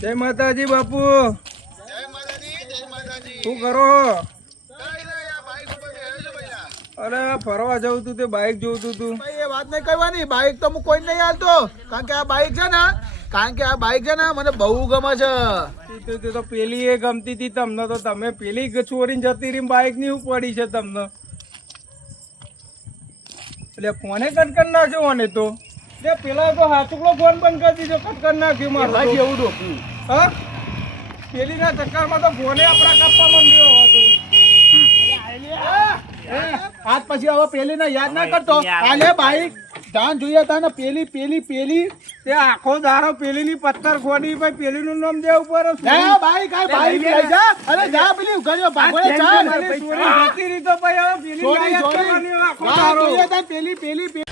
જય માતાજી બાપુ. શું કરો? અરે ફરવા જવું તું તે બાઈક જોતું તું. એ વાત નહીં કરવાની. બાઈક તો હું કોઈ નહીં હાલતો, કારણ કે આ બાઈક છે ને મને બહુ ગમે છે. તો પેલી એ ગમતી હતી તમને, તો તમે પેલી ચોરીને જતી રહી બાઈક ની પડી છે તમને. એટલે ફોને કટ કરી નાખ્યો ને તો પેલા તો હાચુકલો ફોન બંધ કરી દીધો, કટ કરી નાખ્યો મારો. કેવું ડોકું હા, પેલી ના ચક્કરમાં તો ફોને આપડા કાપવા માંડ્યો હતો. આજ પછી હવે પેલી ને યાદ ના કરતો. આલે બાઈક જાન જોઈએ તા ને પેલી તે આખો દારો પેલી ની પથ્થર ખોડી ભાઈ, પેલી નું નામ દેવું પડે. બાઈક લઈ જા. અરે જા પેલી ઉઘાડ્યો ભાગોળે ચાલ. ચોરી જતી રહી તો ભાઈ હવે પેલી ના યાદ કરવાની આખો દારો. પેલી